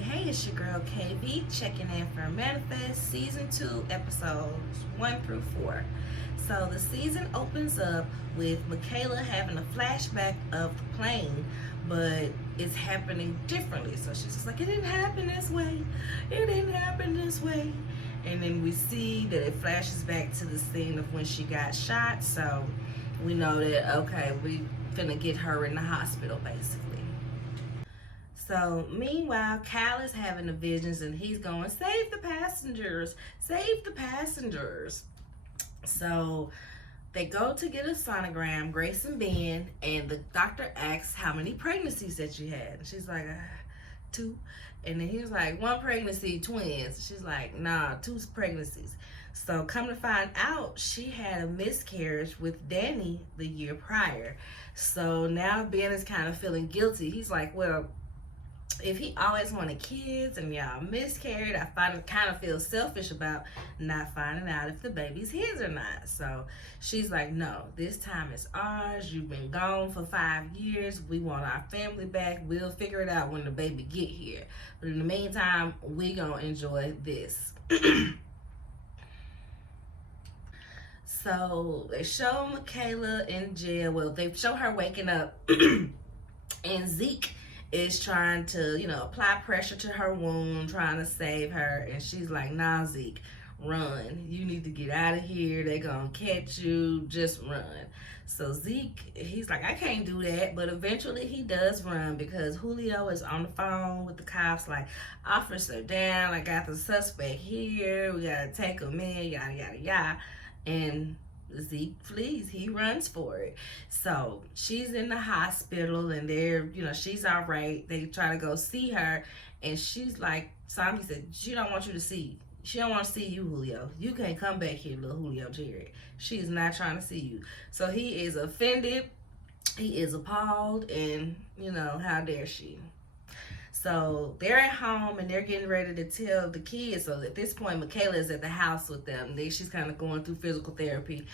Hey, it's your girl KV checking in for Manifest Season 2, Episodes 1 through 4. So the season opens up with Michaela having a flashback of the plane, but it's happening differently. So she's just like, it didn't happen this way. It didn't happen this way. And then we see that it flashes back to the scene of when she got shot. So we know that, okay, we finna get her in the hospital basically. So meanwhile, Cal is having the visions and he's going, save the passengers, save the passengers. So they go to get a sonogram, Grace and Ben, and the doctor asks how many pregnancies that you had. And she's like, 2. And then he was like, 1 pregnancy, twins. She's like, nah, 2 pregnancies. So come to find out, she had a miscarriage with Danny the year prior. So now Ben is kind of feeling guilty. He's like, well, if he always wanted kids and y'all miscarried, I kind of feel selfish about not finding out if the baby's his or not. So she's like, no, this time is ours. You've been gone for 5 years. We want our family back. We'll figure it out when the baby get here. But in the meantime, we gonna enjoy this. So they show Michaela in jail. Well, they show her waking up and Zeke is trying to, apply pressure to her wound, trying to save her. And she's like, nah, Zeke, run. You need to get out of here. They're going to catch you. Just run. So Zeke, he's like, I can't do that. But eventually he does run because Julio is on the phone with the cops like, officer down. I got the suspect here. We got to take him in, yada, yada, yada. And Zeke flees. He runs for it. So she's in the hospital and they're, she's all right. They try to go see her and she's like, Zombie said, she don't want you to see. She don't want to see you, Julio. You can't come back here, little Julio Jared. She's not trying to see you. So he is offended. He is appalled and, how dare she? So they're at home and they're getting ready to tell the kids. So at this point, Michaela is at the house with them. She's kind of going through physical therapy.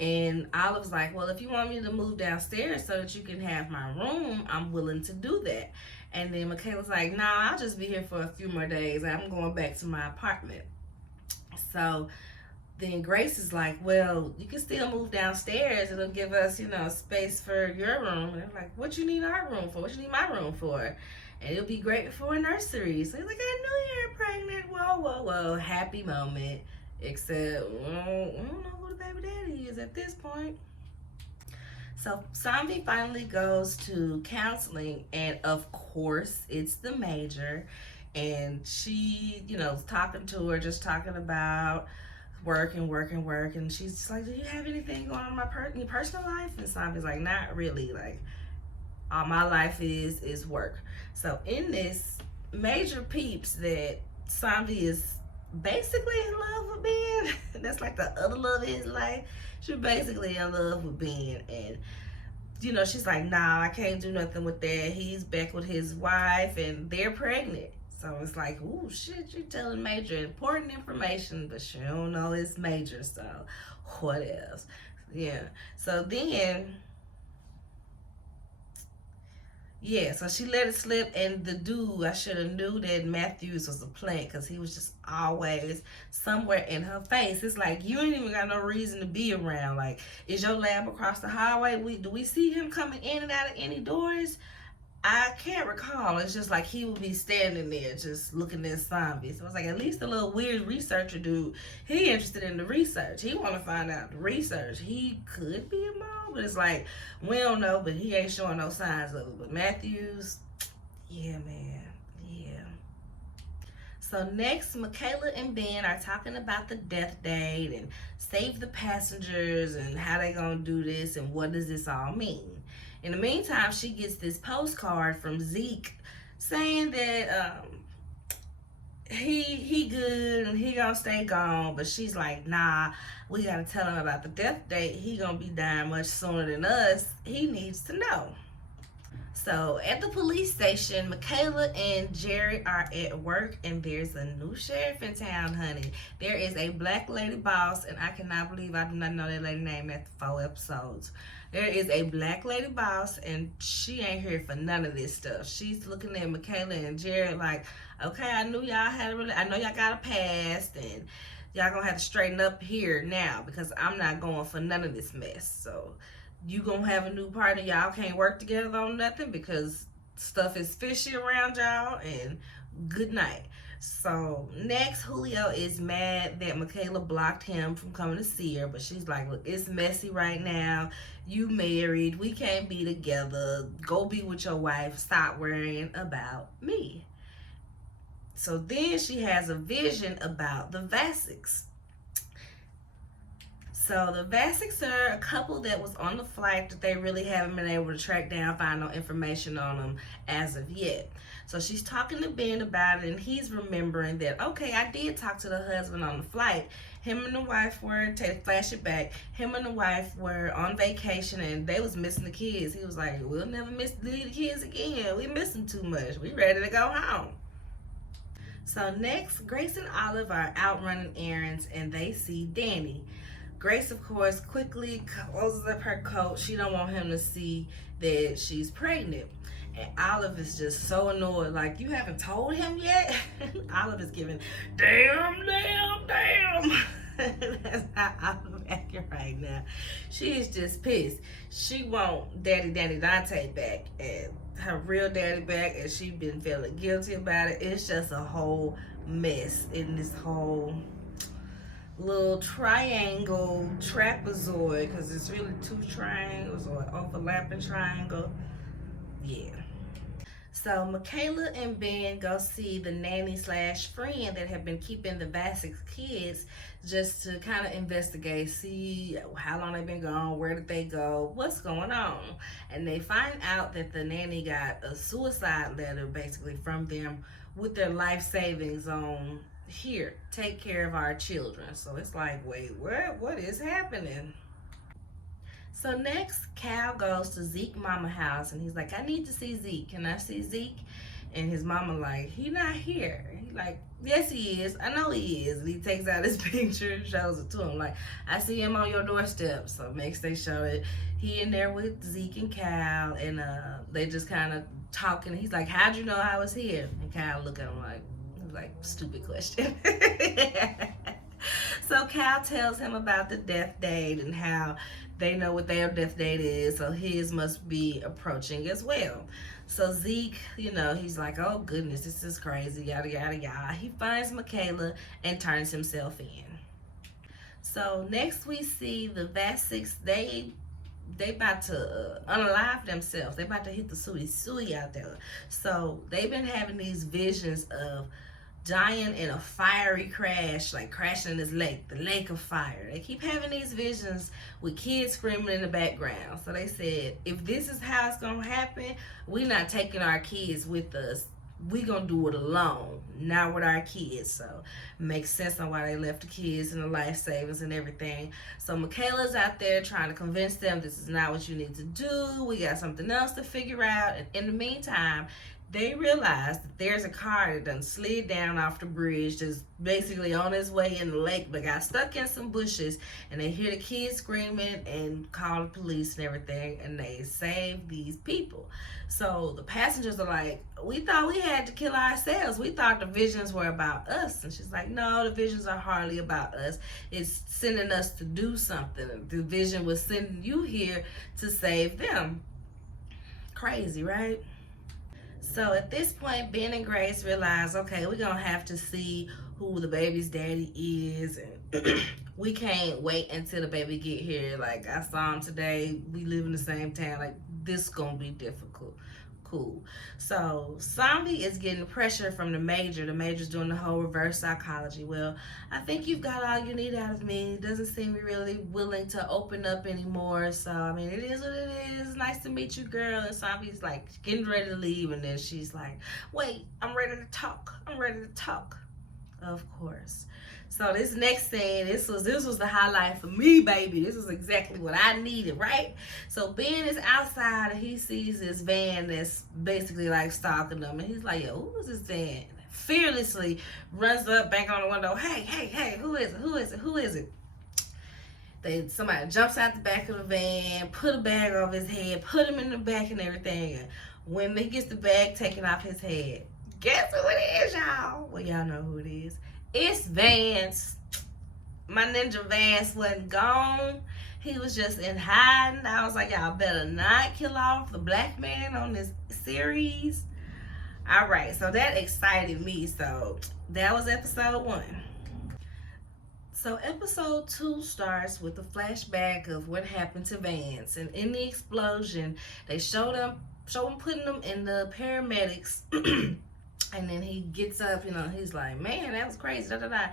And Olive's like, well, if you want me to move downstairs so that you can have my room, I'm willing to do that. And then Michaela's like, nah, I'll just be here for a few more days. I'm going back to my apartment. So then Grace is like, well, you can still move downstairs. It'll give us, space for your room. And they're like, what you need our room for? What you need my room for? And it'll be great for a nursery. So he's like, I knew you were pregnant. Whoa, whoa, whoa. Happy moment. Except, we don't know who the baby daddy is at this point. So Zombie finally goes to counseling. And of course, it's the major. And she, talking to her, just talking about work. And she's just like, do you have anything going on in your personal life? And Zombie's like, not really. Like, all my life is work. So in this, Major peeps that Zombie is basically in love with Ben. That's like the other love of his life. She's basically in love with Ben. And, she's like, nah, I can't do nothing with that. He's back with his wife and they're pregnant. So it's like, ooh, shit, you telling Major important information, but she don't know it's Major, so what else? Yeah. So then, so she let it slip, and the dude, I should have knew that Matthews was a plant because he was just always somewhere in her face. It's like, you ain't even got no reason to be around. Like, is your lab across the highway? Do we see him coming in and out of any doors? I can't recall. It's just like he would be standing there just looking at Zombie. So it's like, at least the little weird researcher dude, he interested in the research. He want to find out the research. He could be a mom, but it's like, we don't know, but he ain't showing no signs of it. But Matthews, yeah, man, yeah. So next, Michaela and Ben are talking about the death date and save the passengers and how they gonna do this and what does this all mean. In the meantime, she gets this postcard from Zeke saying that he good and he gonna stay gone, but she's like, nah, we gotta tell him about the death date. He gonna be dying much sooner than us. He needs to know. So at the police station, Michaela and Jared are at work, and there's a new sheriff in town, honey. There is a black lady boss, and I cannot believe I do not know that lady name after 4 episodes. There is a black lady boss, and she ain't here for none of this stuff. She's looking at Michaela and Jared like, okay, I knew y'all had I know y'all got a past, and y'all gonna have to straighten up here now because I'm not going for none of this mess. So you gonna have a new partner, y'all can't work together on nothing because stuff is fishy around y'all, and good night. So next, Julio is mad that Michaela blocked him from coming to see her, but she's like, look, it's messy right now. You married, we can't be together. Go be with your wife, stop worrying about me. So then she has a vision about the Vasics. So the Vasics are a couple that was on the flight that they really haven't been able to track down, find no information on them as of yet. So she's talking to Ben about it, and he's remembering that, okay, I did talk to the husband on the flight. Him and the wife were, flash it back, him and the wife were on vacation, and they was missing the kids. He was like, we'll never leave the kids again. We miss them too much. We ready to go home. So next, Grace and Olive are out running errands, and they see Danny. Grace, of course, quickly closes up her coat. She don't want him to see that she's pregnant. And Olive is just so annoyed. Like, you haven't told him yet? Olive is giving, damn. That's how Olive acting right now. She is just pissed. She want Danny Dante back, and her real daddy back, and she been feeling guilty about it. It's just a whole mess in this whole little triangle trapezoid, because it's really 2 triangles or an overlapping triangle. Yeah. So Michaela and Ben go see the nanny slash friend that have been keeping the Vasics kids, just to kind of investigate, see how long they've been gone, where did they go, what's going on. And they find out that the nanny got a suicide letter basically from them with their life savings on, here, take care of our children. So it's like, wait, what is happening? So next, Cal goes to Zeke's mama house, and he's like, I need to see Zeke. Can I see Zeke? And his mama like, he not here. He like, yes he is. I know he is. And he takes out his picture and shows it to him. Like, I see him on your doorstep. So next they show it. He in there with Zeke and Cal, and they just kind of talking. He's like, how'd you know I was here? And Cal look at him like, stupid question. So Cal tells him about the death date and how they know what their death date is, so his must be approaching as well. So Zeke, he's like, oh goodness, this is crazy, yada yada yada. He finds Michaela and turns himself in. So next we see the Vasics. They about to unalive themselves. They about to hit the suey out there. So they've been having these visions of dying in a fiery crash, like crashing in this lake, the lake of fire. They keep having these visions with kids screaming in the background. So they said, if this is how it's gonna happen, we're not taking our kids with us. We gonna do it alone, not with our kids. So makes sense on why they left the kids and the life savings and everything. So Michaela's out there trying to convince them this is not what you need to do. We got something else to figure out. And in the meantime, they realize that there's a car that done slid down off the bridge, just basically on its way in the lake, but got stuck in some bushes, and they hear the kids screaming and call the police and everything, and they save these people. So the passengers are like, we thought we had to kill ourselves. We thought the visions were about us. And she's like, no, the visions are hardly about us. It's sending us to do something. The vision was sending you here to save them. Crazy, right? So at this point, Ben and Grace realize, okay, we're going to have to see who the baby's daddy is. And we can't wait until the baby get here. Like, I saw him today. We live in the same town. Like, this is going to be difficult. Cool. So Zombie is getting pressure from the major. The major's doing the whole reverse psychology. Well, I think you've got all you need out of me. Doesn't seem really willing to open up anymore. So, I mean, it is what it is. Nice to meet you, girl. And Zombie's like getting ready to leave. And then she's like, wait, I'm ready to talk. I'm ready to talk. Of course. So this next scene, this was the highlight for me, baby. This is exactly what I needed, right? So Ben is outside and he sees this van that's basically like stalking them, and he's like, "Yo, who is this van?" Fearlessly runs up, bang on the window. Hey, who is it? Who is it? Who is it? Somebody jumps out the back of the van, put a bag over his head, put him in the back and everything. And when he gets the bag taken off his head, guess who it is, y'all? Well, y'all know who it is. It's Vance. My ninja Vance wasn't gone. He was just in hiding. I was like, y'all better not kill off the black man on this series. All right, so that excited me. So that was episode 1. So episode 2 starts with a flashback of what happened to Vance, and in the explosion, they show him putting them in the paramedics, and then he gets up, he's like, "Man, that was crazy, da da da,"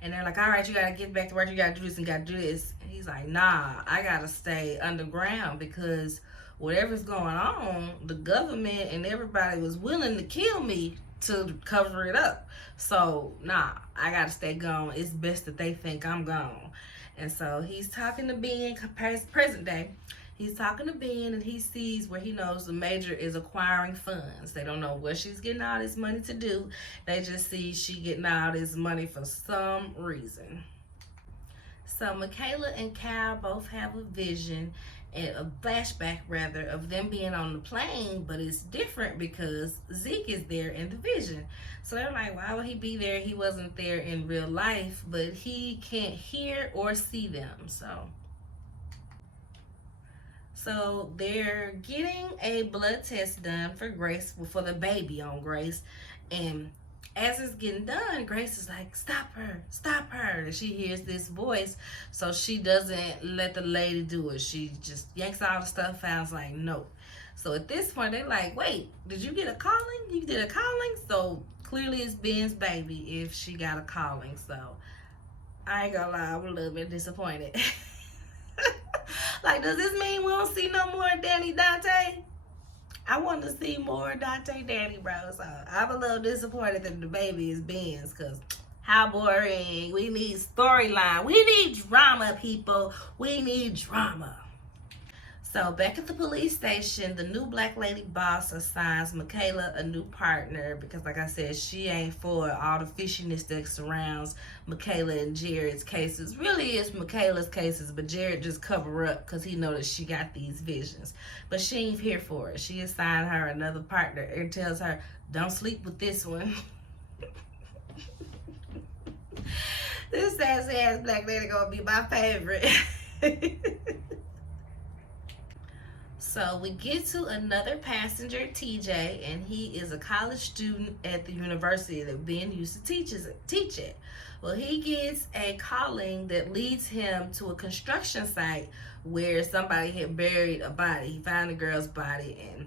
and they're like, "All right, you gotta get back to work, you gotta do this and gotta do this," and he's like, "Nah, I gotta stay underground because whatever's going on, the government and everybody was willing to kill me to cover it up. So, nah, I gotta stay gone. It's best that they think I'm gone." And so he's talking to Ben, present day. He's talking to Ben and he sees where he knows the major is acquiring funds. They don't know what she's getting all this money to do. They just see she getting all this money for some reason. So Michaela and Cal both have a vision, and a flashback rather, of them being on the plane, but it's different because Zeke is there in the vision. So they're like, why would he be there? He wasn't there in real life, but he can't hear or see them. So they're getting a blood test done for Grace, for the baby on Grace, and as it's getting done, Grace is like, "Stop her, stop her." And she hears this voice, so she doesn't let the lady do it. She just yanks all the stuff out. It's like, no. So at this point, they're like, "Wait, did you get a calling? You did a calling?" So clearly it's Ben's baby if she got a calling. So I ain't gonna lie, I'm a little bit disappointed. Like, does this mean we don't see no more Danny Dante? I want to see more Dante Danny, bro. So I'm a little disappointed that the baby is Ben's, because how boring. We need storyline. We need drama, people. We need drama. So back at the police station, the new black lady boss assigns Michaela a new partner because, like I said, she ain't for all the fishiness that surrounds Michaela and Jared's cases. Really, it's Michaela's cases, but Jared just cover up because he knows she got these visions. But she ain't here for it. She assigned her another partner and tells her, "Don't sleep with this one." This sassy-ass black lady gonna be my favorite. So we get to another passenger, TJ, and he is a college student at the university that Ben used to teach at. Well, he gets a calling that leads him to a construction site where somebody had buried a body. He found the girl's body and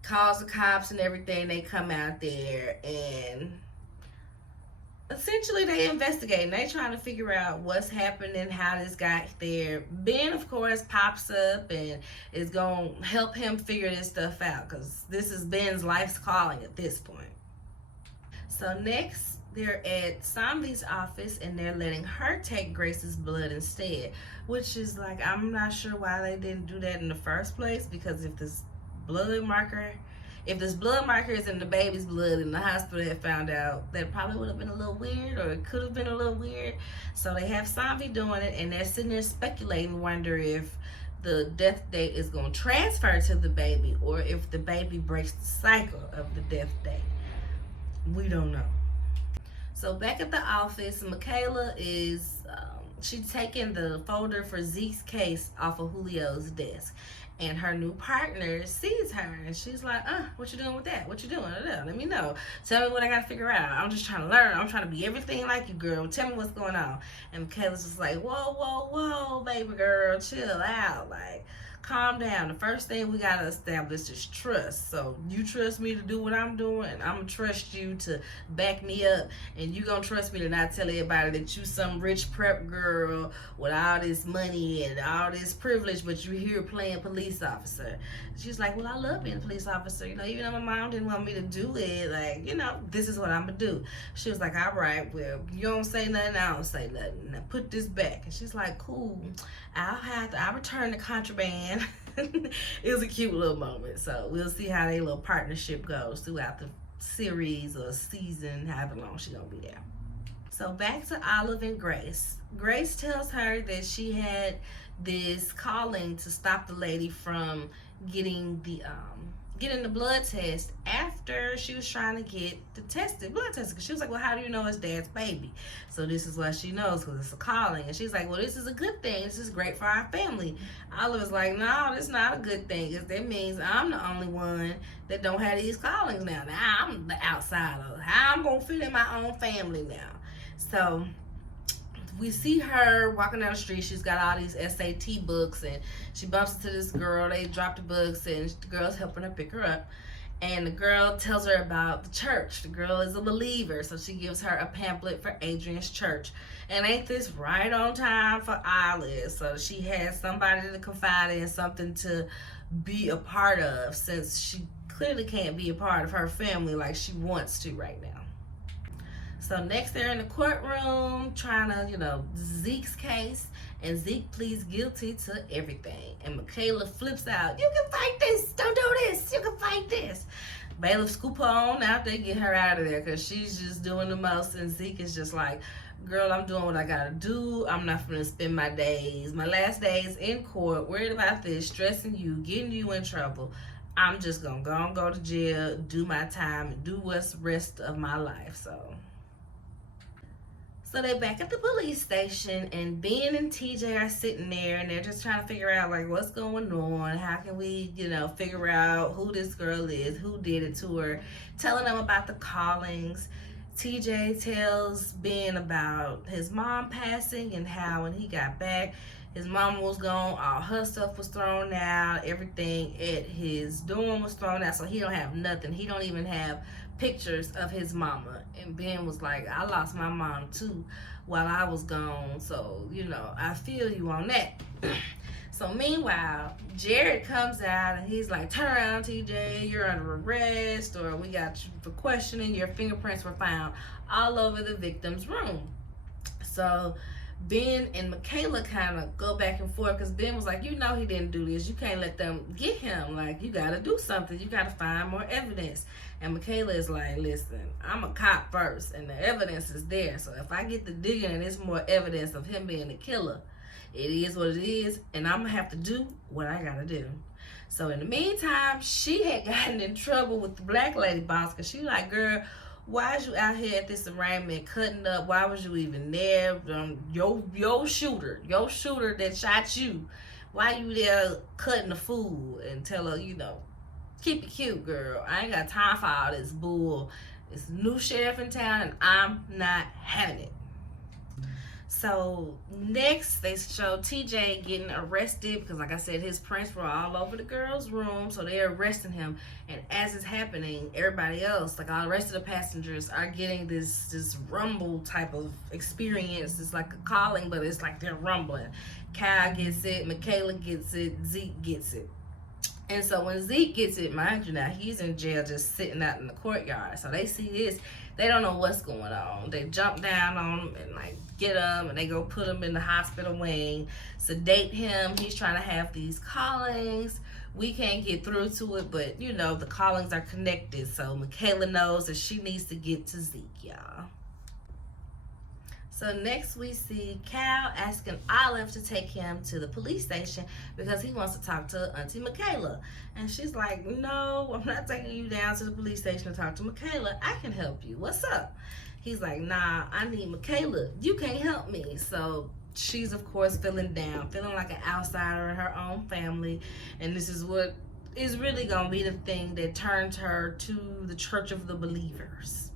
calls the cops and everything. They come out there and essentially they investigate and they trying to figure out what's happening, how this got there. Ben, of course, pops up and is going to help him figure this stuff out because this is Ben's life's calling at this point. So next, they're at Samvi's office and they're letting her take Grace's blood instead, which is like, I'm not sure why they didn't do that in the first place, because if this blood marker is in the baby's blood and the hospital had found out, that probably would have been a little weird, or it could have been a little weird. So they have Samvi doing it and they're sitting there speculating, wonder if the death date is going to transfer to the baby or if the baby breaks the cycle of the death date. We don't know. So back at the office, Michaela is she's taking the folder for Zeke's case off of Julio's desk, and her new partner sees her and she's like, "What you doing with that? What you doing? Let me know. Tell me what I gotta figure out. I'm just trying to learn. I'm trying to be everything like you, girl. Tell me what's going on." And Michaela's just like, whoa, baby girl, chill out. Like, calm down. The first thing we gotta establish is trust. So you trust me to do what I'm doing, and I'm gonna trust you to back me up, and you gonna trust me to not tell everybody that you some rich prep girl with all this money and all this privilege, but you here playing police officer. She's like, well, I love being a police officer, you know, even though my mom didn't want me to do it, like, you know, this is what I'm gonna do. She was like, all right, well, you don't say nothing, I don't say nothing. Now put this back. And she's like, cool, I'll return the contraband. It was a cute little moment. So we'll see how their little partnership goes throughout the series or season, however long she's gonna be there. So back to Olive and Grace. Grace tells her that she had this calling to stop the lady from getting the blood test after she was trying to get the blood tested. Because she was like, well, how do you know it's dad's baby? So this is what she knows, because it's a calling. And she's like, well, this is a good thing. This is great for our family. Olive was like, no, that's not a good thing, because that means I'm the only one that don't have these callings now. Now I'm the outsider. How I'm going to fit in my own family now? So we see her walking down the street. She's got all these SAT books, and she bumps into this girl. They drop the books, and the girl's helping her pick her up. And the girl tells her about the church. The girl is a believer, so she gives her a pamphlet for Adrian's church. And ain't this right on time for Olive? So she has somebody to confide in, something to be a part of, since she clearly can't be a part of her family like she wants to right now. So next they're in the courtroom trying to, you know, Zeke's case, and Zeke pleads guilty to everything. And Michaela flips out, you can fight this, don't do this, you can fight this. Bailiff scoop her on out, they get her out of there because she's just doing the most, and Zeke is just like, girl, I'm doing what I gotta do. I'm not gonna spend my last days in court, worried about this, stressing you, getting you in trouble. I'm just gonna go to jail, do my time, and do what's the rest of my life. So they're back at the police station, and Ben and TJ are sitting there, and they're just trying to figure out, like, what's going on? How can we, you know, figure out who this girl is, who did it to her, telling them about the callings. TJ tells Ben about his mom passing and how when he got back, his mom was gone, all her stuff was thrown out, everything at his dorm was thrown out, so he don't have nothing. He don't even have pictures of his mama. And Ben was like, I lost my mom too while I was gone, so, you know, I feel you on that. So meanwhile, Jared comes out and he's like, turn around, TJ, you're under arrest, or we got you for questioning. Your fingerprints were found all over the victim's room. So Ben and Michaela kind of go back and forth, because Ben was like, you know he didn't do this. You can't let them get him. Like, you got to do something. You got to find more evidence. And Michaela is like, listen, I'm a cop first, and the evidence is there. So if I get to digging and there's more evidence of him being the killer, it is what it is, and I'm going to have to do what I got to do. So in the meantime, she had gotten in trouble with the black lady boss, because she like, girl, why is you out here at this arraignment cutting up? Why was you even there? Your shooter that shot you, why you there cutting the food? And tell her, you know, keep it cute, girl. I ain't got time for all this bull. It's a new sheriff in town, and I'm not having it. So next they show TJ getting arrested, because like I said, his prints were all over the girl's room, so they're arresting him. And as it's happening, everybody else, like all the rest of the passengers, are getting this rumble type of experience. It's like a calling, but it's like they're rumbling. Kyle gets it, Michaela gets it, Zeke gets it. And so when Zeke gets it, mind you, now he's in jail just sitting out in the courtyard. So they see this, they don't know what's going on. They jump down on him and like get him, and they go put him in the hospital wing, sedate him. He's trying to have these callings. We can't get through to it, but you know, the callings are connected. So Michaela knows that she needs to get to Zeke, y'all. So next we see Cal asking Olive to take him to the police station because he wants to talk to Auntie Michaela. And she's like, no, I'm not taking you down to the police station to talk to Michaela. I can help you. What's up? He's like, nah, I need Michaela. You can't help me. So she's, of course, feeling down, feeling like an outsider in her own family. And this is what is really going to be the thing that turns her to the Church of the Believers.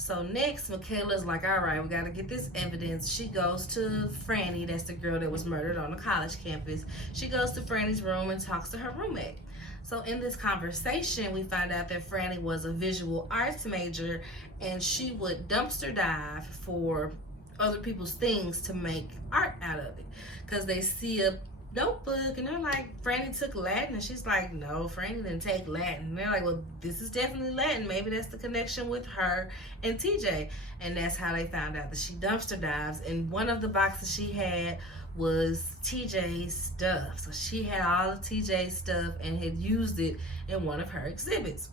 So next, Michaela's like, all right, we got to get this evidence. She goes to Franny, that's the girl that was murdered on the college campus. She goes to Franny's room and talks to her roommate. So in this conversation, we find out that Franny was a visual arts major, and she would dumpster dive for other people's things to make art out of it. Because they see a notebook and they're like, Franny took Latin, and she's like, no, Franny didn't take Latin. And they're like, well, this is definitely Latin. Maybe that's the connection with her and TJ. And that's how they found out that she dumpster dives. And one of the boxes she had was TJ's stuff. So she had all of TJ's stuff and had used it in one of her exhibits.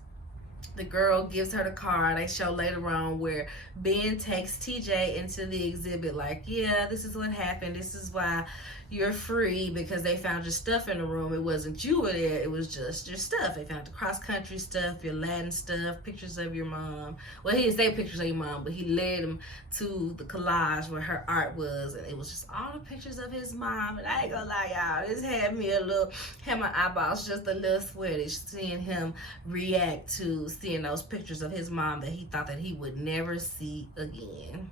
The girl gives her the card. They show later on where Ben takes TJ into the exhibit like, yeah, this is what happened. This is why you're free, because they found your stuff in the room. It wasn't you were there. It was just your stuff. They found the cross-country stuff, your Latin stuff, pictures of your mom. Well, he didn't say pictures of your mom, but he led him to the collage where her art was, and it was just all the pictures of his mom. And I ain't gonna lie, y'all, this had my eyeballs just a little sweaty seeing him react to seeing those pictures of his mom that he thought that he would never see again.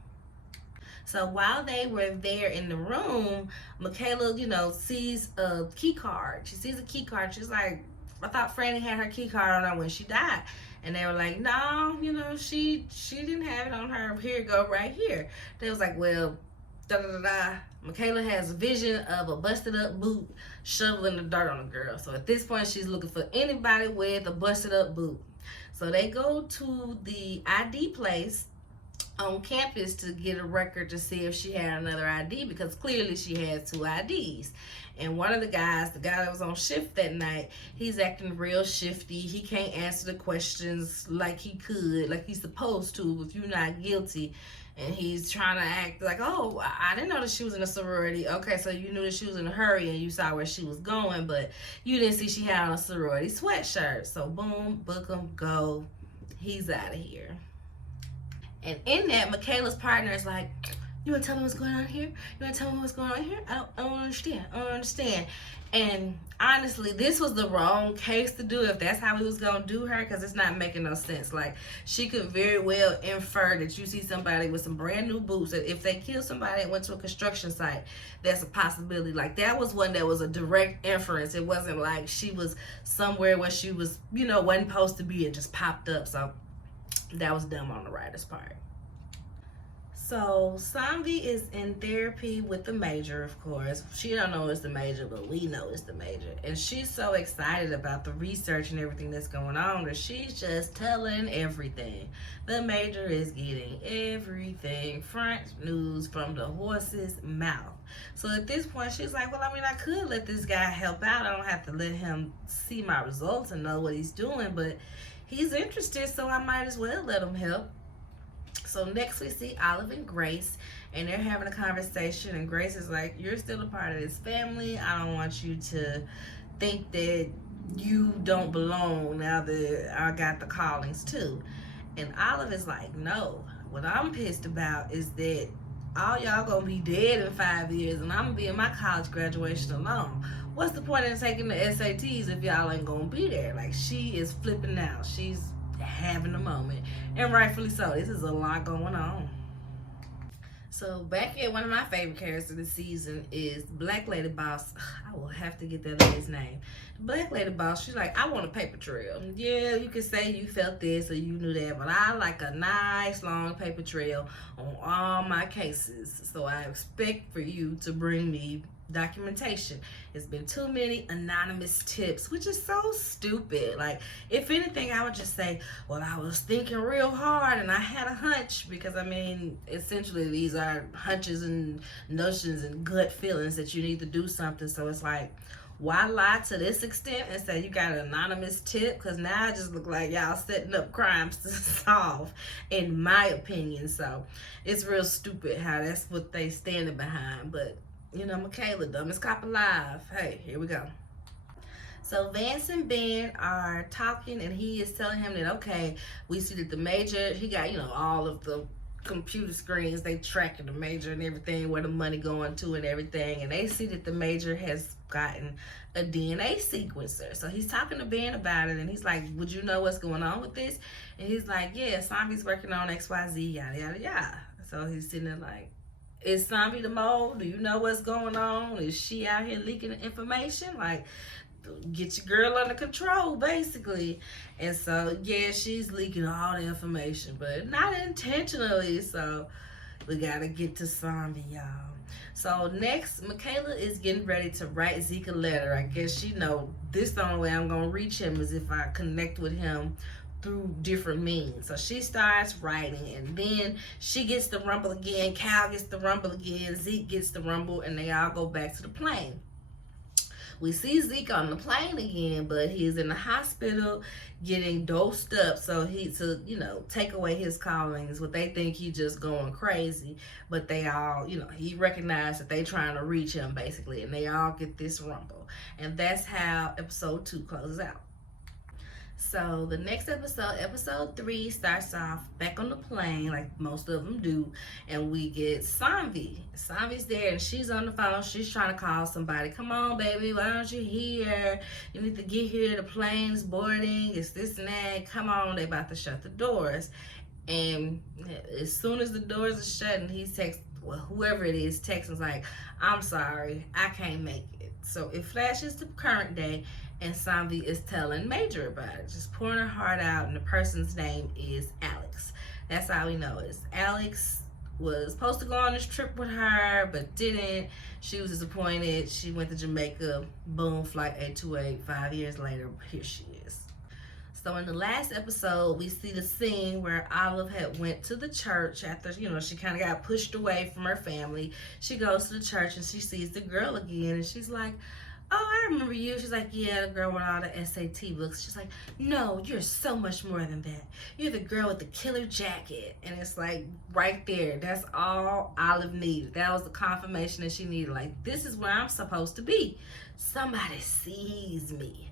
So while they were there in the room, Michaela, sees a key card. She sees a key card. She's like, I thought Franny had her key card on her when she died. And they were like, no, she didn't have it on her. Here you go, right here. They was like, well, da-da-da-da. Michaela has a vision of a busted up boot shoveling the dirt on the girl. So at this point, she's looking for anybody with a busted up boot. So they go to the ID place on campus to get a record to see if she had another ID, because clearly she had 2 IDs. And one of the guy that was on shift that night, he's acting real shifty. He can't answer the questions like he could, like he's supposed to if you're not guilty. And he's trying to act like, oh, I didn't know that she was in a sorority. Okay, so you knew that she was in a hurry and you saw where she was going, but you didn't see she had on a sorority sweatshirt. So boom, book him, go. He's out of here. And in that, Michaela's partner is like, you want to tell me what's going on here? You want to tell me what's going on here? I don't understand. And honestly, this was the wrong case to do if that's how he was going to do her, because it's not making no sense. Like, she could very well infer that you see somebody with some brand new boots, that if they killed somebody and went to a construction site, that's a possibility. Like, that was one that was a direct inference. It wasn't like she was somewhere where she was, wasn't supposed to be and just popped up. So that was dumb on the writer's part. So Sanvi is in therapy with the major, of course. She don't know it's the major, but we know it's the major. And she's so excited about the research and everything that's going on that she's just telling everything. The major is getting everything, front news from the horse's mouth. So at this point, she's like, well, I could let this guy help out. I don't have to let him see my results and know what he's doing, but he's interested, so I might as well let him help. So next we see Olive and Grace, and they're having a conversation, and Grace is like, you're still a part of this family. I don't want you to think that you don't belong now that I got the callings too. And Olive is like, no, what I'm pissed about is that all y'all gonna be dead in 5 years, and I'm gonna be in my college graduation alone. What's the point in taking the SATs if y'all ain't gonna be there? Like, she is flipping out. She's having a moment, and rightfully so. This is a lot going on. So back at one of my favorite characters this season is Black Lady Boss. I will have to get that lady's name. Black Lady Boss, she's like, I want a paper trail. Yeah, you can say you felt this or you knew that, but I like a nice long paper trail on all my cases. So I expect for you to bring me documentation. It's been too many anonymous tips, which is so stupid. Like, if anything, I would just say, well, I was thinking real hard and I had a hunch, because essentially these are hunches and notions and gut feelings that you need to do something. So it's like, why lie to this extent and say you got an anonymous tip? Because now it just look like y'all setting up crimes to solve, in my opinion. So it's real stupid how that's what they standing behind. But Michaela, dumbest cop alive. Hey, here we go. So Vance and Ben are talking, and he is telling him that, okay, we see that the major, he got, all of the computer screens, they tracking the major and everything, where the money going to and everything, and they see that the major has gotten a DNA sequencer. So he's talking to Ben about it, and he's like, would you know what's going on with this? And he's like, yeah, Zombie's working on XYZ, yada, yada, yada. So he's sitting there like, is Zombie the mole? Do you know what's going on? Is she out here leaking information? Like, get your girl under control, basically. And so, yeah, she's leaking all the information, but not intentionally. So we gotta get to Zombie, y'all. So next, Michaela is getting ready to write Zeke a letter. I guess she know this the only way I'm gonna reach him is if I connect with him through different means. So she starts writing, and then she gets the rumble again, Cal gets the rumble again, Zeke gets the rumble, and they all go back to the plane. We see Zeke on the plane again, but he's in the hospital getting dosed up, so to take away his callings. What they think he just going crazy, but they all, he recognized that they trying to reach him basically, and they all get this rumble, and that's how episode 2 closes out. So the next episode 3, starts off back on the plane like most of them do, and we get Zombie. Zombie's there, and she's on the phone. She's trying to call somebody. Come on, baby, why aren't you here? You need to get here. The plane's boarding. It's this and that. Come on, they about to shut the doors. And as soon as the doors are shut, and he's whoever it is, texting like, I'm sorry, I can't make it. So it flashes to current day, and Zombie is telling Major about it, just pouring her heart out, and the person's name is Alex. That's how we know it. Alex was supposed to go on this trip with her, but didn't. She was disappointed. She went to Jamaica. Boom, flight 828. 5 years later, here she is. So in the last episode, we see the scene where Olive had went to the church after, she kind of got pushed away from her family. She goes to the church, and she sees the girl again, and she's like, oh, I remember you. She's like, yeah, the girl with all the SAT books. She's like, no, you're so much more than that. You're the girl with the killer jacket. And it's like right there. That's all Olive needed. That was the confirmation that she needed. Like, this is where I'm supposed to be. Somebody sees me.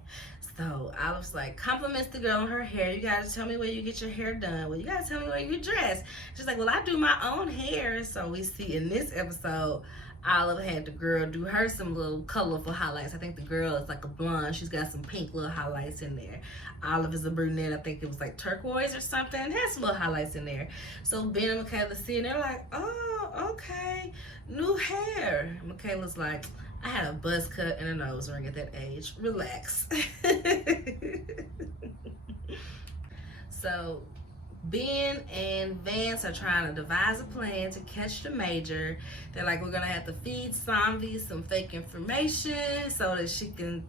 So Olive's like, compliments the girl on her hair. You gotta tell me where you get your hair done. Well, you gotta tell me where you dress. She's like, well, I do my own hair. So we see in this episode, Olive had the girl do her some little colorful highlights. I think the girl is like a blonde. She's got some pink little highlights in there. Olive is a brunette. I think it was like turquoise or something. It has some little highlights in there. So Ben and Michaela see, and they're like, oh, okay, new hair. Michaela's like, I had a buzz cut and a nose ring at that age. Relax. So Ben and Vance are trying to devise a plan to catch the Major. They're like, we're gonna have to feed Zombie some fake information so that she can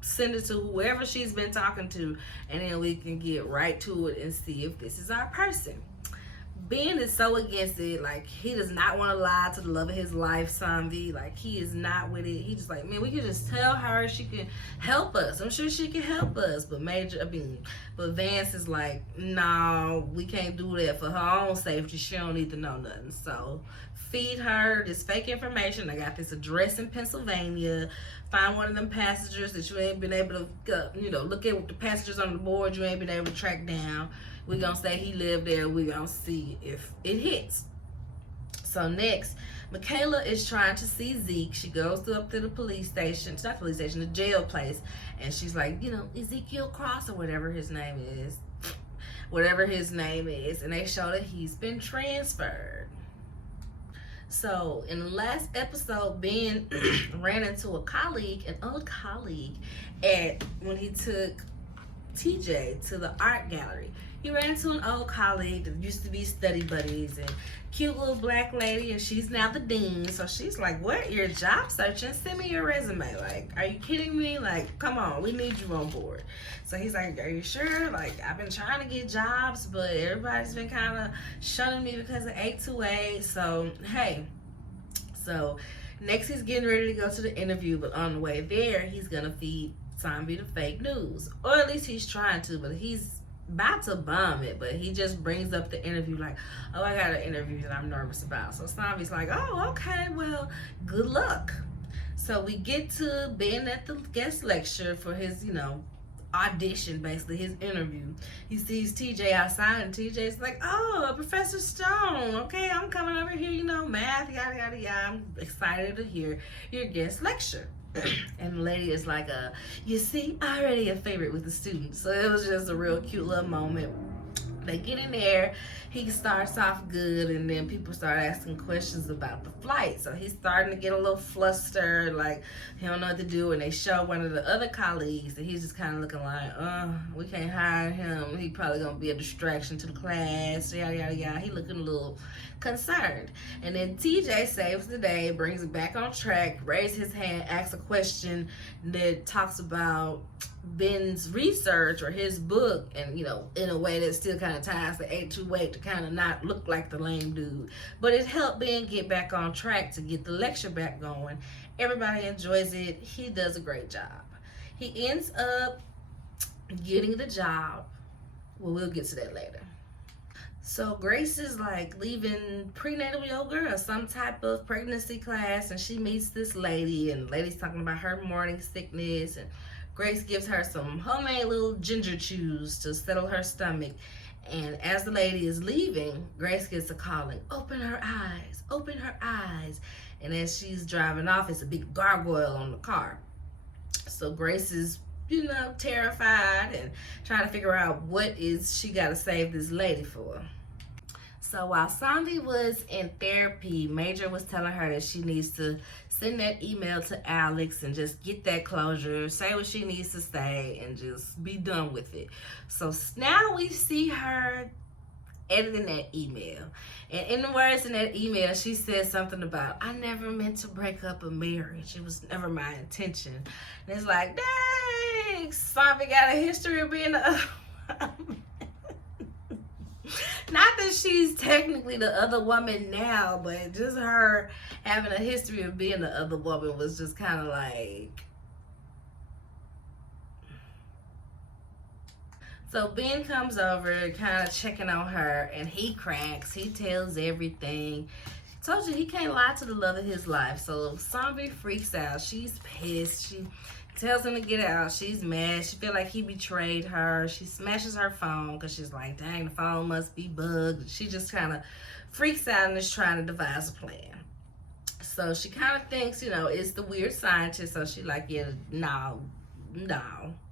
send it to whoever she's been talking to, and then we can get right to it and see if this is our person. Ben is so against it. Like, he does not want to lie to the love of his life, Zombie. Like, he is not with it. He just like, man, we can just tell her she can help us. I'm sure she can help us. But Vance is like, no, we can't do that for her own safety. She don't need to know nothing. So feed her this fake information. I got this address in Pennsylvania. Find one of them passengers that you ain't been able to, look at the passengers on the board you ain't been able to track down. We're going to say he lived there. We're going to see if it hits. So next, Michaela is trying to see Zeke. She goes up to the police station, not police station, the jail place. And she's like, Ezekiel Cross or whatever his name is. Whatever his name is. And they show that he's been transferred. So in the last episode, Ben ran into an old colleague, when he took TJ to the art gallery. He ran into an old colleague that used to be study buddies, and cute little black lady, and she's now the dean. So she's like, what, you're job searching? Send me your resume. Like, are you kidding me? Like, come on, we need you on board. So he's like, are you sure? Like, I've been trying to get jobs, but everybody's been kind of shunning me because of 828. So, hey. So next he's getting ready to go to the interview, but on the way there, he's going to feed Zombie the fake news. Or at least he's trying to, but he's about to bomb it. But he just brings up the interview like, oh, I got an interview that I'm nervous about. So Zombie's like, oh, okay, well, good luck. So we get to Ben at the guest lecture for his, audition, basically, his interview. He sees TJ outside, and TJ's like, oh, Professor Stone, on, okay? I'm coming over here, you know, math, yada, yada, yada. I'm excited to hear your guest lecture. And the lady is like, you see, already a favorite with the students. So it was just a real cute little moment. They get in there, he starts off good, and then people start asking questions about the flight. So he's starting to get a little flustered, like he don't know what to do. And they show one of the other colleagues, and he's just kind of looking like, we can't hire him. He probably gonna be a distraction to the class, yada, yada, yada. He looking a little concerned. And then TJ saves the day, brings it back on track, raises his hand, asks a question that talks about Ben's research or his book, and you know, in a way that still kind of ties the 828 to kind of not look like the lame dude, but it helped Ben get back on track to get the lecture back going. Everybody enjoys it. He does a great job. He ends up getting the job. Well, we'll get to that later. So Grace is like leaving prenatal yoga or some type of pregnancy class, and she meets this lady, and the lady's talking about her morning sickness, and Grace gives her some homemade little ginger chews to settle her stomach. And as the lady is leaving, Grace gets a calling, open her eyes, open her eyes. And as she's driving off, it's a big gargoyle on the car. So Grace is, you know, terrified and trying to figure out what is she got to save this lady for. So while Sandy was in therapy, Major was telling her that she needs to send that email to Alex and just get that closure, say what she needs to say, and just be done with it. So now we see her editing that email. And in the words in that email, she said something about, I never meant to break up a marriage. It was never my intention. And it's like, dang, Sandy got a history of being a... Not that she's technically the other woman now, but just her having a history of being the other woman was just kind of like... So Ben comes over, kind of checking on her, and he cracks. He tells everything. Told you he can't lie to the love of his life. So Zombie freaks out. She's pissed. She tells him to get out. She's mad. She feel like he betrayed her. She smashes her phone because she's like, dang, the phone must be bugged. She just kind of freaks out and is trying to devise a plan. So she kind of thinks, you know, it's the weird scientist. So she's like, yeah, no,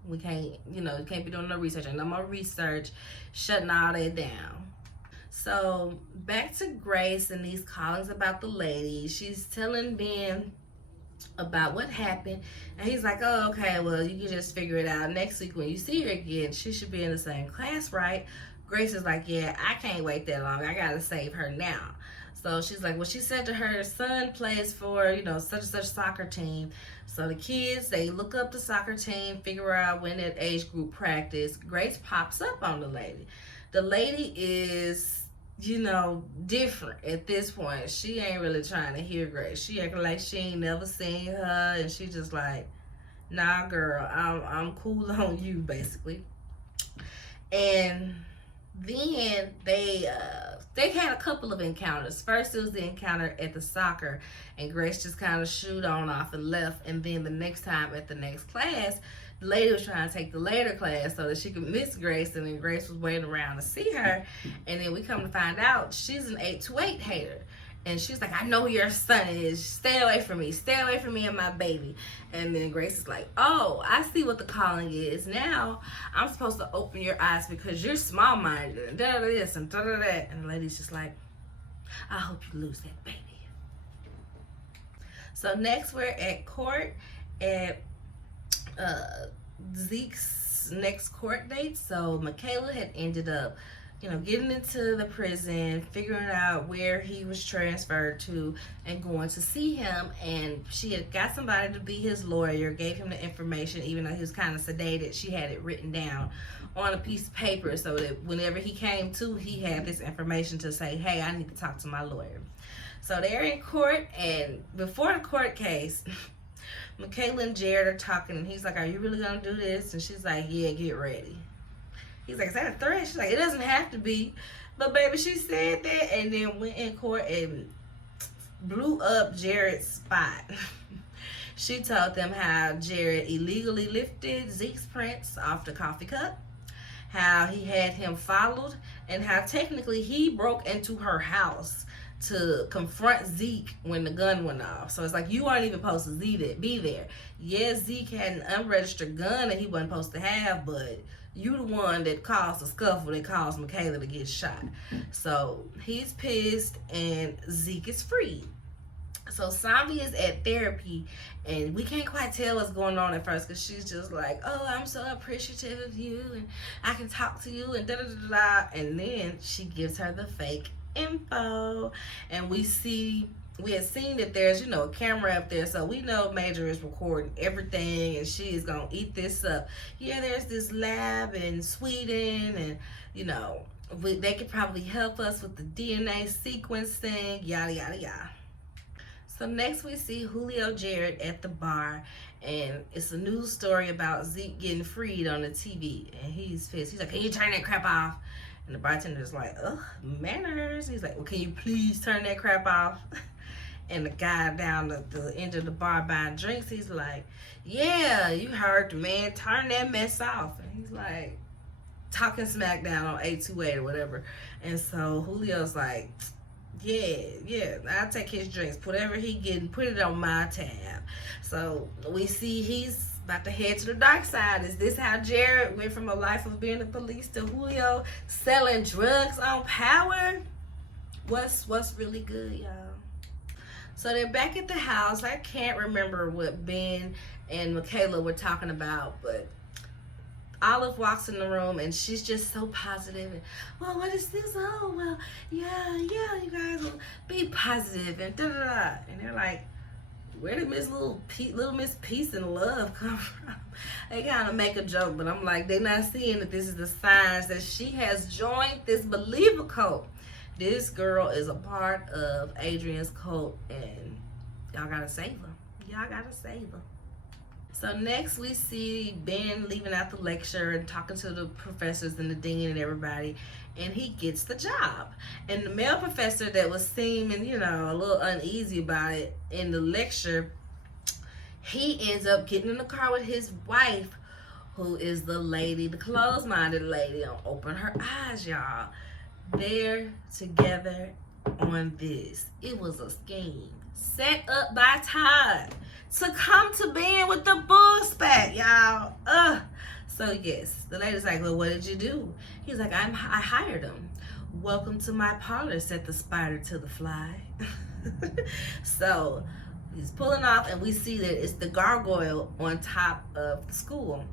we can't, you know, you can't be doing no research. And no more research, shutting all that down. So back to Grace and these callings about the lady. She's telling Ben about what happened, and he's like, oh, okay, well, you can just figure it out next week when you see her again. She should be in the same class, right? Grace is like, yeah, I can't wait that long. I gotta save her now. So she's like, well, she said to her son plays for, you know, such and such soccer team. So the kids, they look up the soccer team, figure out when that age group practice. Grace pops up on the lady. The lady is, you know, different at this point. She ain't really trying to hear Grace. She acting like she ain't never seen her, and she just like, nah, girl, I'm cool on you, basically. And then they had a couple of encounters. First, it was the encounter at the soccer, and Grace just kind of shooed on off and left. And then the next time at the next class, the lady was trying to take the later class so that she could miss Grace, and then Grace was waiting around to see her. And then we come to find out she's an 828 hater. And she's like, I know who your son is. Stay away from me. Stay away from me and my baby. And then Grace is like, oh, I see what the calling is. Now I'm supposed to open your eyes because you're small-minded and da da this and da da that. And the lady's just like, I hope you lose that baby. So next we're at court at Zeke's next court date. So Michaela had ended up, you know, getting into the prison, figuring out where he was transferred to, and going to see him. And she had got somebody to be his lawyer, gave him the information, even though he was kind of sedated. She had it written down on a piece of paper so that whenever he came to, he had this information to say, hey, I need to talk to my lawyer. So they're in court, and before the court case, Michaela and Jared are talking, and he's like, are you really gonna do this? And she's like, yeah, get ready. He's like, is that a threat? She's like, it doesn't have to be. But baby, she said that and then went in court and blew up Jared's spot. She told them how Jared illegally lifted Zeke's prints off the coffee cup, how he had him followed, and how technically he broke into her house to confront Zeke when the gun went off. So it's like, you weren't even supposed to be there. Yes, Zeke had an unregistered gun that he wasn't supposed to have, but you the one that caused the scuffle that caused Michaela to get shot. So he's pissed, and Zeke is free. So Samvi is at therapy, and we can't quite tell what's going on at first, because she's just like, oh, I'm so appreciative of you, and I can talk to you, and da-da-da-da. And then she gives her the fake info, and we had seen that there's, a camera up there, so we know Major is recording everything, and she is gonna eat this up. Yeah, there's this lab in Sweden, and they could probably help us with the DNA sequencing, yada yada yada. So next we see Julio Jarrett at the bar, and it's a news story about Zeke getting freed on the TV, and he's pissed. He's like, can you turn that crap off? And the bartender's like, ugh, manners. He's like, well, can you please turn that crap off? And the guy down at the end of the bar buying drinks, he's like, yeah, you heard the man, turn that mess off. And he's like, talking smack down on 828 or whatever. And so Julio's like, yeah, I'll take his drinks. Whatever he getting, put it on my tab. So we see he's about to head to the dark side. Is this how Jarrett went from a life of being the police to Julio selling drugs on power? What's really good, y'all? So they're back at the house. I can't remember what Ben and Michaela were talking about, but Olive walks in the room, and she's just so positive. And, well, what is this? Oh, well, yeah, you guys will be positive, and da-da-da. And they're like, where did Little Miss Peace and Love come from? They kind of make a joke, but I'm like, they're not seeing that this is the signs that she has joined this believer cult. This girl is a part of Adrian's cult, and y'all gotta save her. So next we see Ben leaving out the lecture and talking to the professors and the dean and everybody, and he gets the job. And the male professor that was seeming, a little uneasy about it in the lecture, he ends up getting in the car with his wife, who is the closed-minded lady. Open her eyes, y'all. They're together on this. It was a scheme set up by Todd to come to Ben with the bull spat, y'all. So yes, the lady's like, well, what did you do? He's like, I hired him. Welcome to my parlor, said the spider to the fly. So he's pulling off, and we see that it's the gargoyle on top of the school.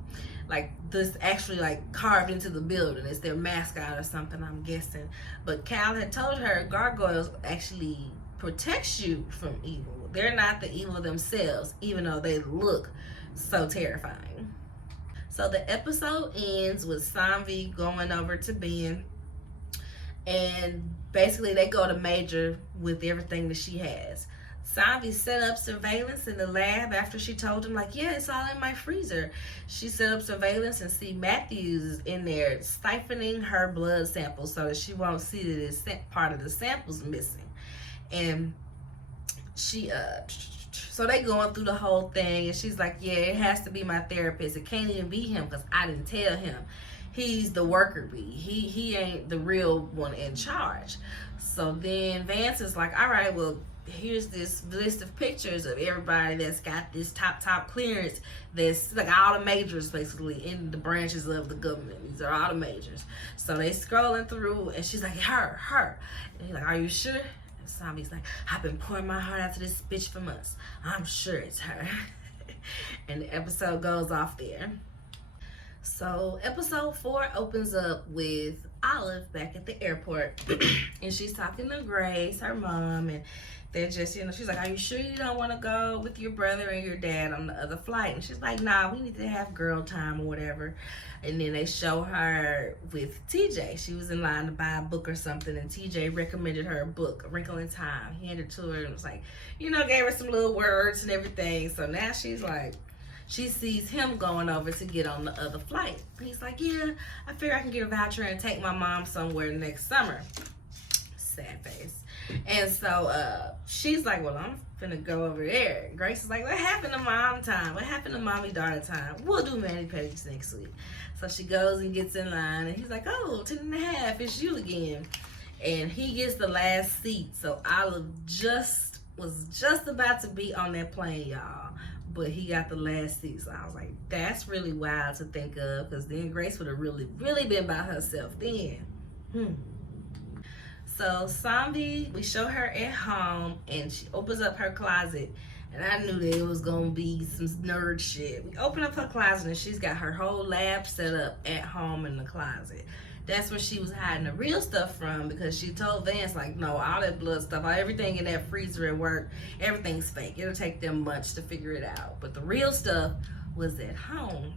Like, this actually carved into the building. It's their mascot or something, I'm guessing. But Cal had told her gargoyles actually protects you from evil. They're not the evil themselves, even though they look so terrifying. So the episode ends with Samvi going over to Ben, and basically they go to Major with everything that she has. Samvi set up surveillance in the lab after she told him, yeah, it's all in my freezer. She set up surveillance and see Matthews in there siphoning her blood samples so that she won't see that it's part of the samples missing. And she, so they going through the whole thing, and she's like, yeah, it has to be my therapist. It can't even be him because I didn't tell him. He's the worker bee. He ain't the real one in charge. So then Vance is like, all right, well, here's this list of pictures of everybody that's got this top clearance. That's all the majors basically in the branches of the government. These are all the majors. So they scrolling through, and she's like, her. And he's like, are you sure? And Samvi's like, I've been pouring my heart out to this bitch for months. I'm sure it's her. And the episode goes off there. So episode 4 opens up with Olive back at the airport, and she's talking to Grace, her mom, and they're just, she's like, are you sure you don't want to go with your brother and your dad on the other flight? And she's like, nah, we need to have girl time or whatever. And then they show her with TJ. She was in line to buy a book or something, and TJ recommended her a book, A Wrinkle in Time. He handed it to her and was like, gave her some little words and everything. So now she's like, she sees him going over to get on the other flight. He's like, yeah, I figure I can get a voucher and take my mom somewhere next summer. Sad face. And so she's like, well, I'm finna go over there. Grace is like, what happened to mom time? What happened to mommy daughter time? We'll do mani pedis next week. So she goes and gets in line, and he's like, oh, 10 and a half, it's you again. And he gets the last seat. So Olive was just about to be on that plane, y'all. But he got the last seat. So I was like, that's really wild to think of, because then Grace would have really, really been by herself then. So Samvi, we show her at home, and she opens up her closet, and I knew that it was gonna be some nerd shit. We open up her closet, and she's got her whole lab set up at home in the closet. That's where she was hiding the real stuff from, because she told Vance, like, no, all that blood stuff, everything in that freezer at work, everything's fake. It'll take them months to figure it out. But the real stuff was at home.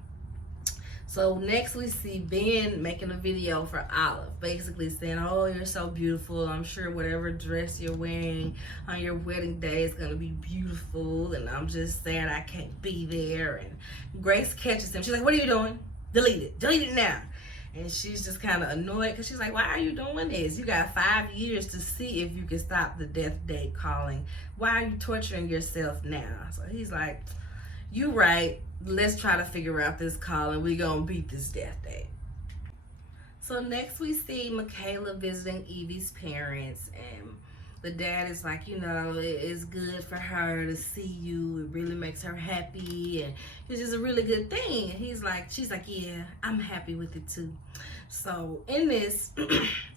So next we see Ben making a video for Olive, basically saying, oh, you're so beautiful. I'm sure whatever dress you're wearing on your wedding day is going to be beautiful. And I'm just saying I can't be there. And Grace catches him. She's like, what are you doing? Delete it. Delete it now. And she's just kind of annoyed, because she's like, why are you doing this? You got 5 years to see if you can stop the death day calling. Why are you torturing yourself now? So he's like, you right. Let's try to figure out this calling. We're going to beat this death day. So next we see Michaela visiting Evie's parents, and the dad is like, you know, it's good for her to see you. It really makes her happy, and it's just a really good thing. And she's like, yeah, I'm happy with it too. So in this,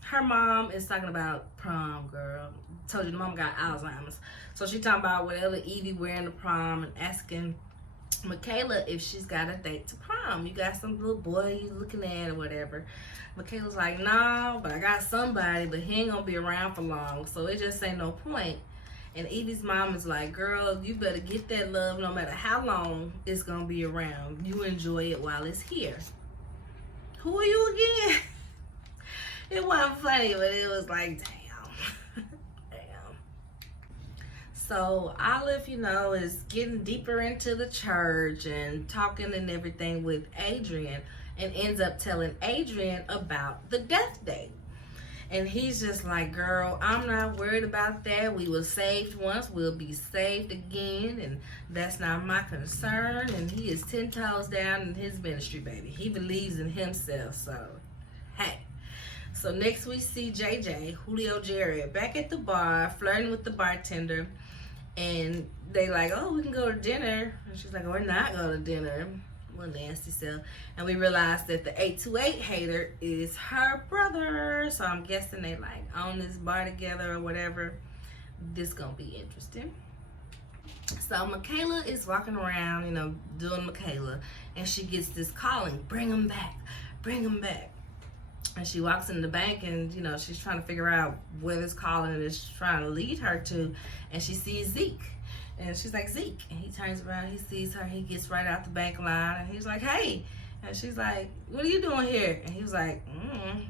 her mom is talking about prom, girl. Told you the mom got Alzheimer's. So she's talking about whatever Evie wearing to prom, and asking Michaela if she's got a date to prom. You got some little boy you looking at or whatever. Michaela's like, no, but I got somebody, but he ain't gonna be around for long, so it just ain't no point. And Evie's mom is like, girl, you better get that love no matter how long it's gonna be around. You enjoy it while it's here. Who are you again? It wasn't funny, but it was like, damn. Damn. So Olive, you know, is getting deeper into the church and talking and everything with Adrian, and ends up telling Adrian about the death day. And he's just like, girl, I'm not worried about that. We were saved once, we'll be saved again, and that's not my concern. And he is 10 toes down in his ministry, baby. He believes in himself, so hey. So next we see JJ, Julio Jarrett, back at the bar, flirting with the bartender. And they like, oh, we can go to dinner. And she's like, we're not going to dinner. Well, nasty self. And we realized that the 828 hater is her brother. So I'm guessing they like own this bar together or whatever. This gonna be interesting. So Michaela is walking around, you know, doing Michaela, and she gets this calling, bring him back, bring him back. And she walks in the bank, and you know, she's trying to figure out where this calling is trying to lead her to, and she sees Zeke. And she's like, Zeke. And he turns around, he sees her, he gets right out the bank line, and he's like, hey. And she's like, what are you doing here? And he was like,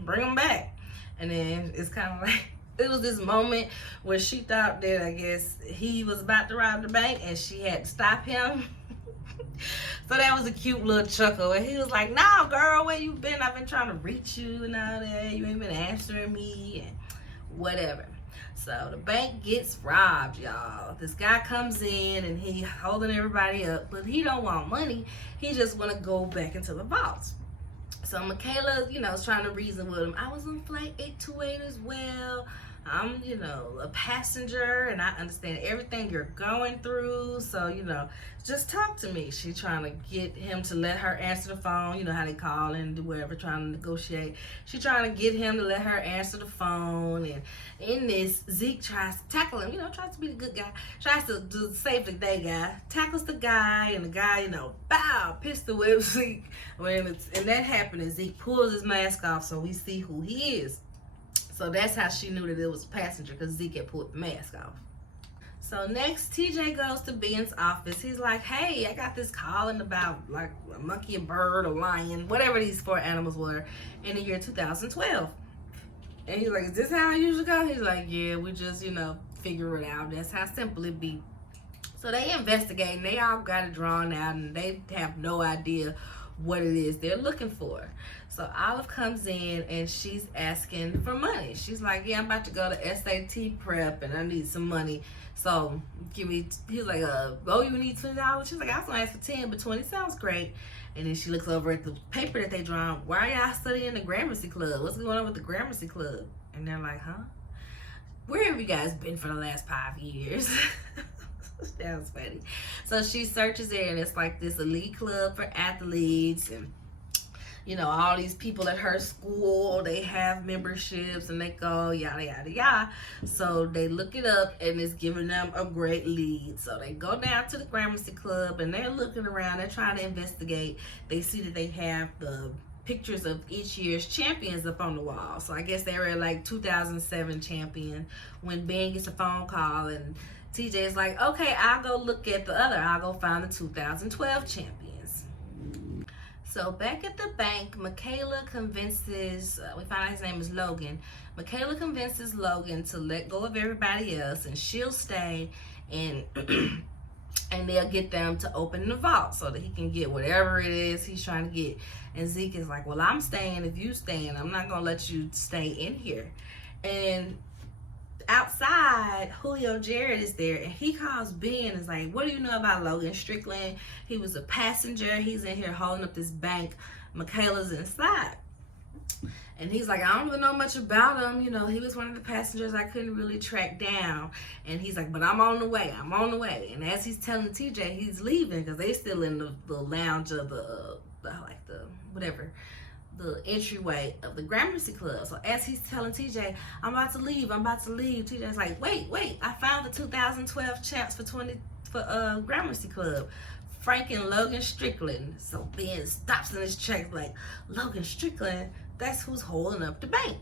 bring him back. And then it's kind of like, it was this moment where she thought that, I guess, he was about to rob the bank, and she had to stop him. So that was a cute little chuckle. And he was like, nah, girl, where you been? I've been trying to reach you and all that. You ain't been answering me and whatever. So the bank gets robbed, y'all. This guy comes in and he holding everybody up, but he don't want money. He just want to go back into the vaults. So Michaela, you know, is trying to reason with him. I was on flight 828 as well. I'm, you know, a passenger, and I understand everything you're going through. So, you know, just talk to me. She's trying to get him to let her answer the phone. You know how they call and do whatever, trying to negotiate. She's trying to get him to let her answer the phone. And in this, Zeke tries to tackle him, you know, tries to be the good guy. Tries to save the day guy. Tackles the guy, and the guy, you know, bow, pistol whips Zeke. And that happened, and Zeke pulls his mask off, so we see who he is. So that's how she knew that it was a passenger, because Zeke had pulled the mask off. So next, TJ goes to Ben's office. He's like, hey, I got this calling about like a monkey, a bird, a lion, whatever these 4 animals were in the year 2012. And he's like, is this how I usually go? He's like, yeah, we just, you know, figure it out. That's how simple it be. So they investigate, and they all got it drawn out, and they have no idea what it is they're looking for. So Olive comes in and she's asking for money. She's like, yeah, I'm about to go to SAT prep and I need some money. So give me, he's like, oh, you need $20? She's like, I was gonna ask for 10, but 20 sounds great. And then she looks over at the paper that they drawn. Why are y'all studying the Gramercy Club? What's going on with the Gramercy Club? And they're like, huh? Where have you guys been for the last 5 years? That was funny. So she searches it, and it's like this elite club for athletes, and you know, all these people at her school, they have memberships and they go yada yada yada. So they look it up and it's giving them a great lead. So they go down to the Gramercy Club and they're looking around, they're trying to investigate. They see that they have the pictures of each year's champions up on the wall. So I guess they were like 2007 champion when Ben gets a phone call and TJ is like, okay, I'll go look at the other. I'll go find the 2012 champions. So back at the bank, Michaela convinces, we find out his name is Logan. Michaela convinces Logan to let go of everybody else and she'll stay, and and they'll get them to open the vault so that he can get whatever it is he's trying to get. And Zeke is like, well, I'm staying if you staying. I'm not going to let you stay in here. And outside, Julio Jarrett is there, and he calls Ben and is like, what do you know about Logan Strickland? He was a passenger. He's in here holding up this bank. Michaela's inside. And he's like, I don't really know much about him. You know, he was one of the passengers I couldn't really track down. And he's like, but I'm on the way. I'm on the way. And as he's telling TJ he's leaving, because they still in the lounge of the entryway of the Gramercy Club. So as he's telling TJ, I'm about to leave. TJ's like, wait, I found the 2012 champs for Gramercy Club. Frank and Logan Strickland. So Ben stops in his tracks like, Logan Strickland? That's who's holding up the bank.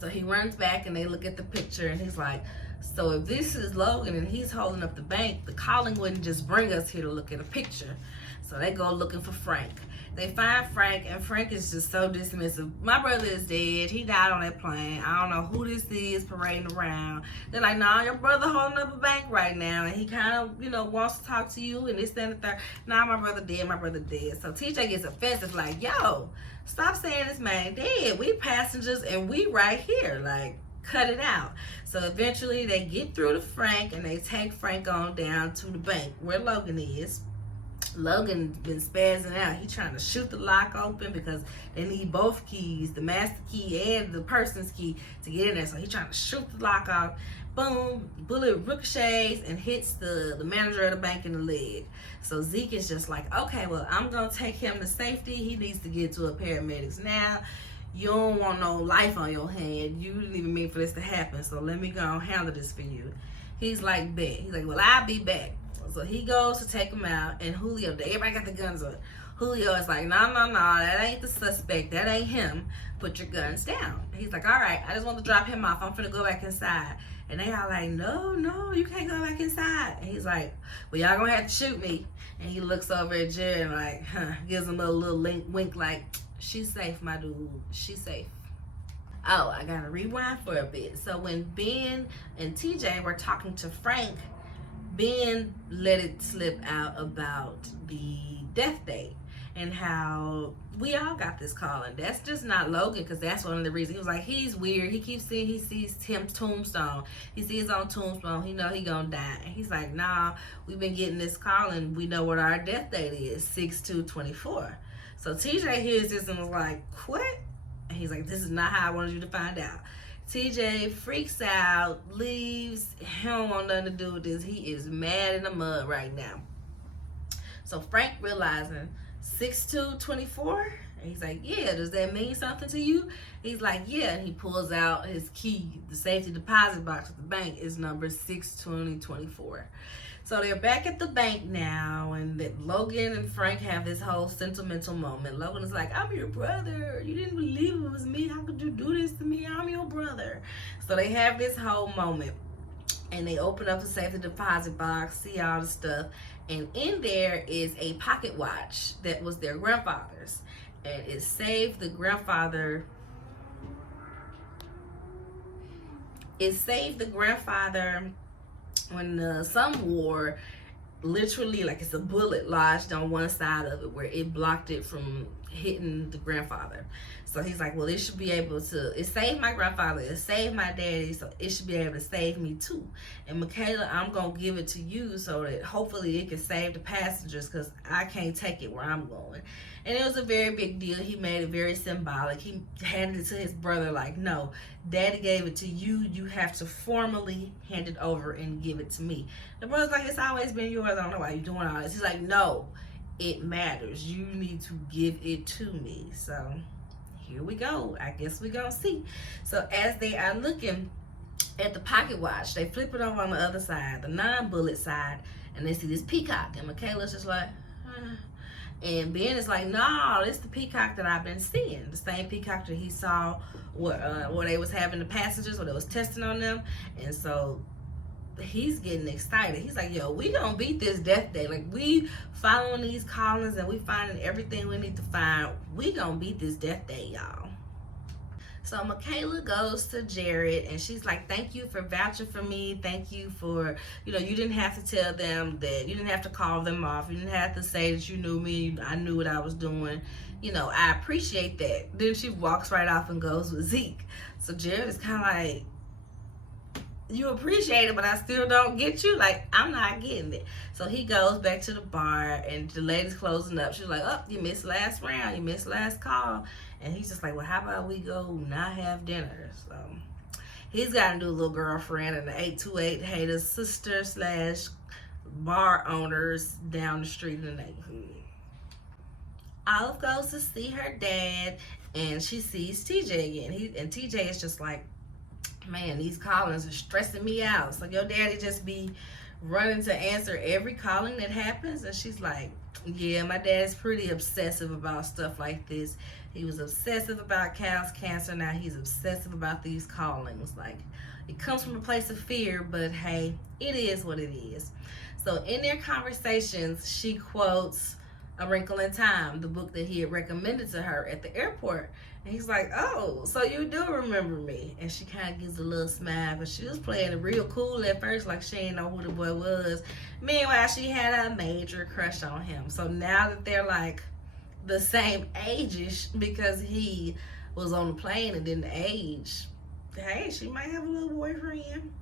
So he runs back and they look at the picture and he's like, so if this is Logan and he's holding up the bank, the calling wouldn't just bring us here to look at a picture. So they go looking for Frank. They find Frank, and Frank is just so dismissive. My brother is dead. He died on that plane. I don't know who this is parading around. They're like, nah, your brother holding up a bank right now, and he kind of, you know, wants to talk to you, and this, that, and the third. Nah, my brother dead. So TJ gets offensive, like, yo, stop saying this man dead. We passengers, and we right here. Like, cut it out. So eventually, they get through to Frank, and they take Frank on down to the bank where Logan is. Logan been spazzing out. He trying to shoot the lock open because they need both keys, the master key and the person's key, to get in there. So he trying to shoot the lock off. Boom, bullet ricochets and hits the manager of the bank in the leg. So Zeke is just like, okay, well, I'm gonna take him to safety. He needs to get to a paramedics now. You don't want no life on your hand. You didn't even mean for this to happen. So let me go and handle this for you. He's like, bet. He's like, well, I'll be back. So he goes to take him out, and Julio, everybody got the guns on. Julio is like, no, that ain't the suspect. That ain't him. Put your guns down. And he's like, all right, I just want to drop him off. I'm finna go back inside. And they all like, no, you can't go back inside. And he's like, well, y'all gonna have to shoot me. And he looks over at Jerry and like, gives him a little wink like, she's safe, my dude. She's safe. Oh, I gotta rewind for a bit. So when Ben and TJ were talking to Frank, Ben let it slip out about the death date and how we all got this call, and that's just not Logan, because that's one of the reasons. He was like, he's weird. He keeps seeing, he sees Tim's tombstone. He sees on tombstone, he know he gonna die. And he's like, nah, we've been getting this call and we know what our death date is, 6/2/24. So TJ hears this and was like, what? And he's like, this is not how I wanted you to find out. TJ freaks out, leaves. He don't want nothing to do with this. He is mad in the mud right now. So Frank realizing 6/2/24, and he's like, yeah, does that mean something to you? He's like, yeah. And he pulls out his key. The safety deposit box at the bank is number 6/20/24. So they're back at the bank now, and Logan and Frank have this whole sentimental moment. Logan is like, I'm your brother. You didn't believe it was me. How could you do this to me? I'm your brother. So they have this whole moment, and they open up the safety deposit box, see all the stuff, and in there is a pocket watch that was their grandfather's, and it saved the grandfather. It saved the grandfather when the Sun War, literally like it's a bullet lodged on one side of it where it blocked it from hitting the grandfather. So he's like, well, it should be able to, it saved my grandfather, it saved my daddy, so it should be able to save me too. And Michaela, I'm gonna give it to you so that hopefully it can save the passengers, because I can't take it where I'm going. And it was a very big deal. He made it very symbolic. He handed it to his brother like, no, daddy gave it to you. You have to formally hand it over and give it to me. The brother's like, it's always been yours. I don't know why you're doing all this. He's like, no, it matters. You need to give it to me. So here we go. I guess we're going to see. So as they are looking at the pocket watch, they flip it over on the other side, the non-bullet side, and they see this peacock. And Michaela's just like, And Ben is like, no, it's the peacock that I've been seeing. The same peacock that he saw where they was having the passengers, where they was testing on them. And so he's getting excited. He's like, yo, we gonna beat this death day. Like, we following these callings and we finding everything we need to find. We gonna beat this death day, y'all. So Michaela goes to Jared and she's like, thank you for vouching for me. Thank you for, you didn't have to tell them that, you didn't have to call them off. You didn't have to say that you knew me. I knew what I was doing. I appreciate that. Then she walks right off and goes with Zeke. So Jared is kind of like, you appreciate it, but I still don't get you. Like, I'm not getting it. So he goes back to the bar and the lady's closing up. She's like, oh, you missed last round. You missed last call. And he's just like, well, how about we go not have dinner? So he's got a new little girlfriend and the 828 hater sister / bar owners down the street in the neighborhood. Olive goes to see her dad and she sees TJ again. And TJ is just like, man, these callings are stressing me out. So your daddy just be running to answer every calling that happens? And she's like, yeah, my dad's pretty obsessive about stuff like this. He was obsessive about Cal's cancer. Now he's obsessive about these callings. Like, it comes from a place of fear, but hey, it is what it is. So in their conversations, she quotes A Wrinkle in Time, the book that he had recommended to her at the airport. And he's like, oh, so you do remember me. And she kind of gives a little smile, but she was playing it real cool at first, like she didn't know who the boy was. Meanwhile, she had a major crush on him. So now that they're like the same age-ish, because he was on the plane and didn't age, hey, she might have a little boyfriend.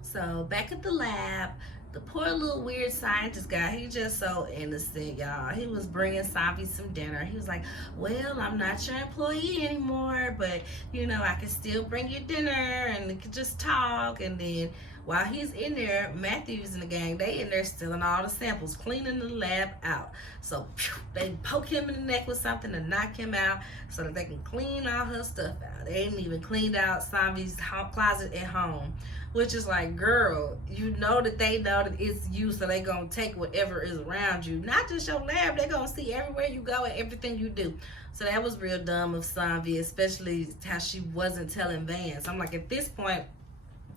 So back at the lab, the poor little weird scientist guy, he just so innocent, y'all. He was bringing Savi some dinner. He was like, well, I'm not your employee anymore, but, I can still bring you dinner and we could just talk. And then while he's in there, Matthews and the gang, they in there stealing all the samples, cleaning the lab out. So they poke him in the neck with something to knock him out so that they can clean all her stuff out. They ain't even cleaned out Savi's closet at home. Which is like, girl, you know that they know that it's you, so they gonna take whatever is around you. Not just your lab, they gonna see everywhere you go and everything you do. So that was real dumb of Savi, especially how she wasn't telling Vance. I'm like, at this point,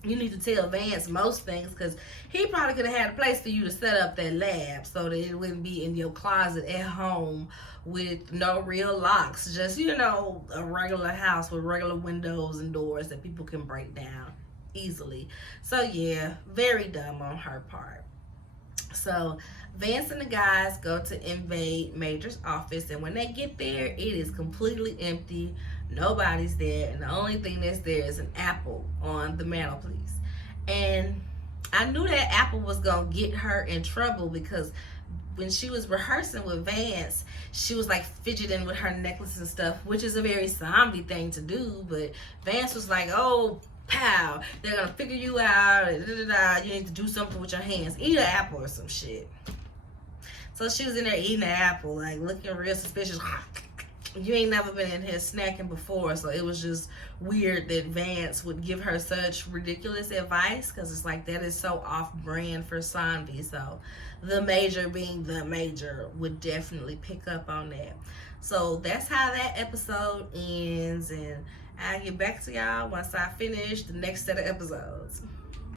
you need to tell Vance most things, because he probably could have had a place for you to set up that lab so that it wouldn't be in your closet at home with no real locks. Just, a regular house with regular windows and doors that people can break down easily. So yeah, very dumb on her part. So Vance and the guys go to invade Major's office, and when they get there, it is completely empty. Nobody's there, and the only thing that's there is an apple on the mantelpiece. And I knew that apple was gonna get her in trouble, because when she was rehearsing with Vance, she was like fidgeting with her necklace and stuff, which is a very zombie thing to do. But Vance was like, oh, pow, they're gonna figure you out, you need to do something with your hands, eat an apple or some shit. So she was in there eating an apple, like looking real suspicious. You ain't never been in here snacking before, so it was just weird that Vance would give her such ridiculous advice, because it's like, that is so off brand for Savi. So the Major being the Major would definitely pick up on that. So that's how that episode ends, and I'll get back to y'all once I finish the next set of episodes.